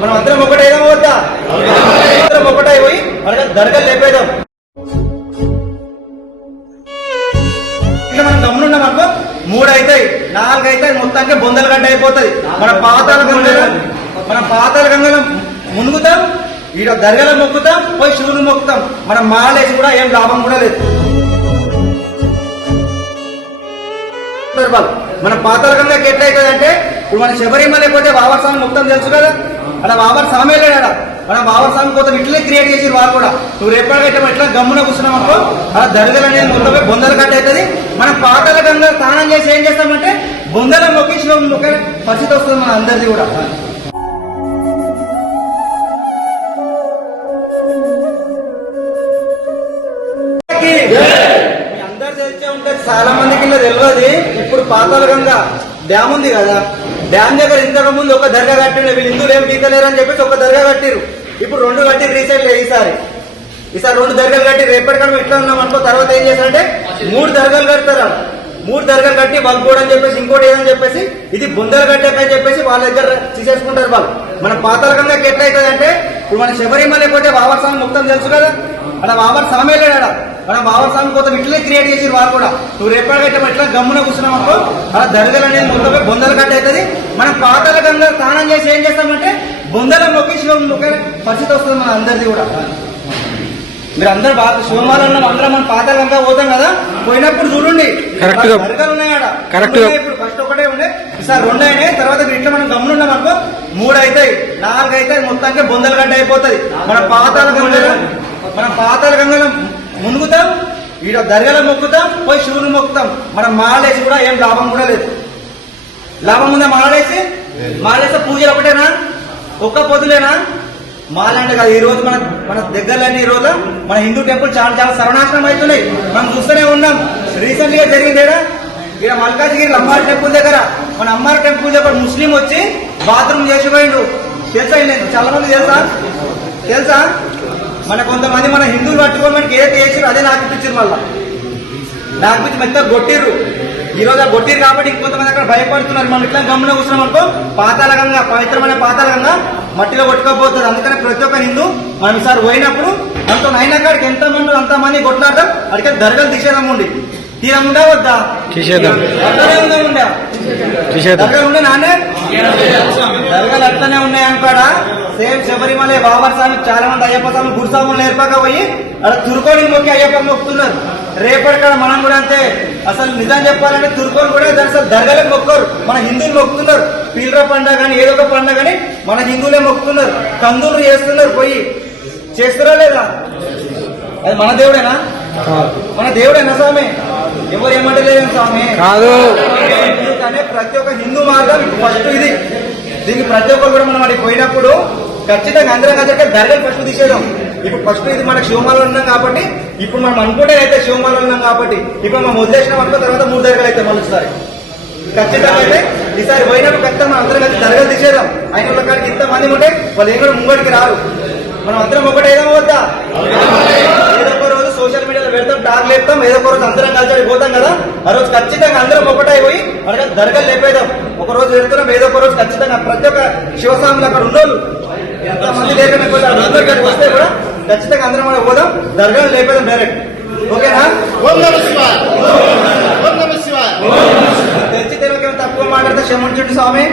మనం అందరం ఒకటేదా వద్దా? అందరం ఒకటై పోయి మనకి దర్గాలు లేపేదాం. ఇట్లా మనం గమ్మునున్నాం అనుకో 3 అవుతాయి 4 అవుతాయి, మొత్తానికి బొందల గడ్డ అయిపోతుంది. మన పాతాల గంగలో మునుగుతాం, ఈడ దర్గాలో మొక్కుతాం, పోయి శివుని మొక్కుతాం. మనం మాలేసి కూడా ఏం లాభం కూడా లేదు. మన పాతాల గంగకి ఎట్లయితుంది అంటే, ఇప్పుడు మన శబరిమల లేకపోతే బాబర్ స్వామి మొత్తం తెలుసు కదా, అలా బాబర్ స్వామి వెళ్ళాడా, మనం బాబర్ స్వామి కోసం ఇట్లే క్రియేట్ చేసి వాళ్ళు కూడా. నువ్వు రేపటిగా ఎట్లా గమ్మున కూర్చున్నాం అనుకో, అలా దర్గలు అనేది మొత్తం బొందల గడ్డ అవుతుంది. మనం పాతాల గంగ స్నానం చేసి ఏం చేస్తామంటే బొందల మొక్కి శివం మొక్కే పరిస్థితి వస్తుంది మన అందరిది కూడా. అందరు తెలిసే ఉంటే చాలా మందికి ఇలా తెలియదు. ఇప్పుడు పాతాల గంగ డ్యామ్ ఉంది కదా, డ్యామ్ దగ్గర ఇంతకు ముందు ఒక దర్గా కట్టిండు. వీళ్ళు హిందువులు ఏం పీకలేరు అని చెప్పేసి ఒక దర్గా కట్టిరు. ఇప్పుడు 2 కట్టి రీసెంట్ ఈసారి 2 దర్గాలు కట్టి రేపటికడం ఎట్లా ఉన్నాం అనుకో. తర్వాత ఏం చేశారంటే 3 దర్గాలు కడతారు. 3 దర్గాలు కట్టి బల్గోడ్ అని చెప్పేసి ఇంకోటి ఏదని చెప్పేసి ఇది బొందలు కట్టాకని చెప్పేసి వాళ్ళ దగ్గర తీసేసుకుంటారు వాళ్ళు. మన పాతాల గంగకి ఎట్లయితుంది అంటే, ఇప్పుడు మన శబరిమల లేకపోతే బాబర్ స్వామి మొత్తం తెలుసు కదా, అలా బాబర్ స్వామి వెళ్ళాడా, మనం బాబర్ స్వామి కోసం ఇట్లే క్రియేట్ చేసి వాళ్ళు కూడా. నువ్వు రేపటిగా ఎట్లా గమ్మున కూర్చున్నాం అనుకో, అలా దర్గలు అనేది మొత్తం బొందల గడ్డ అవుతుంది. మనం పాతాల గంగ స్నానం చేసి ఏం చేస్తామంటే బొందల మొక్కి శివం మొక్కే పరిస్థితి వస్తుంది మన అందరిది కూడా. మీరు అందరు బాగా శివమాలన్నాం, అందరం మనం పాతాల గంగ పోతాం కదా, పోయినప్పుడు చూడండి దర్గాలు ఉన్నాయట. ఇప్పుడు ఫస్ట్ ఒకటే ఉండే, ఈసారి 2 అయినాయి. తర్వాత ఇట్లా మనం గమ్మునున్నాం అనుకో 3 అవుతాయి 4 అవుతాయి, మొత్తానికి బొందల గడ్డ అయిపోతుంది. మన పాతాల గంగలో మునుగుతాం, ఈడ దర్గాలో మొక్కుతాం, పోయి శివుని మొక్కుతాం. మనం మాలేసి కూడా ఏం లాభం కూడా లేదు. లాభం ఉందా? మాలేస్తే పూజలు ఒకటేనా, ఒక్క పొద్దులేనా? మాల అంటే కాదు. ఈ రోజు మన దగ్గరలోని ఈ రోజు మన హిందూ టెంపుల్ చాలా సర్వనాశనం అవుతున్నాయి. మనం చూస్తూనే ఉన్నాం. రీసెంట్ గా జరిగింది ఇక్కడ మల్కాజ్గిరి అమ్మారి టెంపుల్ దగ్గర, మన అమ్మారి టెంపుల్ దగ్గర ముస్లిం వచ్చి బాత్రూమ్ చేసిపోయిండు. తెలుసా? చాలా మంది తెలుసా? మన కొంతమంది మన హిందువులు పట్టుకొని మనకి ఏదైతే చేసారు అదే నాకిపించారు. మళ్ళా నాకిపించి మెత్తగా కొట్టిర్రు. ఈ రోజు కొట్టిరు కాబట్టి ఇంకొంతమంది అక్కడ భయపడుతున్నారు. మనం ఇట్లా గమ్మున కూర్చున్నాం అనుకో, పాతాల గంగ పవిత్రమైన పాతాల గంగ మట్టిలో కొట్టుకోబోతుంది. అందుకని ప్రతి ఒక్క హిందూ మనం ఈసారి పోయినప్పుడు అంత నైనా కాడికి ఎంతమంది అంతమంది కొట్లాడతాం. అడిగే దర్గాలు తీసేదాముండి తీరముండా వద్దా? దర్గాలు ఉండే నానే దర్గాలు అట్లనే ఉన్నాయి అనుకోడా. సేమ్ శబరిమల బాబర్ స్వామి చాలా మంది అయ్యప్ప స్వామి గురుస్వాములు నేర్పక పోయి అలా తురుకోని మొక్కి అయ్యప్ప మొక్కుతున్నారు. రేపటికాడ మనం కూడా అంతే. అసలు నిజం చెప్పాలంటే తురుకోని కూడా అసలు దర్గాలకు మొక్కరు, మన హిందువులు మొక్కుతున్నారు. పీలర పండుగ కానీ ఏదో ఒక పండుగ కానీ మన హిందువులే మొక్కుతున్నారు. కందులు చేస్తున్నారు, పోయి చేస్తారా లేదా? అది మన దేవుడేనా? మన దేవుడేనా స్వామి? ఎవరు ఏమంటే లేదు స్వామి కాదు. కానీ ప్రతి ఒక్క హిందూ మార్గం ఫస్ట్ ఇది. దీనికి ప్రతి ఒక్కరు కూడా మనం అడిగి పోయినప్పుడు ఖచ్చితంగా అందరం కలిసి దర్గాలు ఫస్ట్ తీసేద్దాం. ఇప్పుడు ఫస్ట్ ఇది మనకు శివమాలలో ఉన్నాం కాబట్టి, ఇప్పుడు మనం అనుకుంటే అయితే శివమాలలో ఉన్నాం కాబట్టి ఇప్పుడు మనం వదిలేసిన అనుకో, తర్వాత 3 దర్గాలు అయితే మళ్ళీ ఖచ్చితంగా అయితే ఈసారి పోయినప్పుడు ఖచ్చితంగా మనం అందరం కలిసి దర్గాలు తీసేద్దాం. ఆయన కాడికి ఇంతమంది ఉంటే వాళ్ళు ఏం కూడా ముంగడికి రారు. మనం అందరం ఒకటేదా వద్దా? ఏదో ఒక రోజు సోషల్ మీడియాలో పెడతాం, టాక్ లేపుతాం, ఏదో ఒక రోజు అందరం కలిసి పోతాం కదా, ఆ రోజు ఖచ్చితంగా అందరం ఒకటై పోయి మనకి దర్గాలు లేపేద్దాం. ఒక రోజు వెళ్తున్నాం, ఏదో ఒక రోజు ఖచ్చితంగా ప్రతి ఒక్క శివస్వాములు అక్కడ ఉన్నోళ్ళు ఎంతమంది లేకపోతే అందరి కాడికి వస్తే కూడా ఖచ్చితంగా అందరం మనం పోదాం, దర్గాలు లేపేద్దాం డైరెక్ట్. ఓకేనా? తెచ్చి తెలుగు తక్కువ మాట్లాడితే క్షమించండి స్వామి.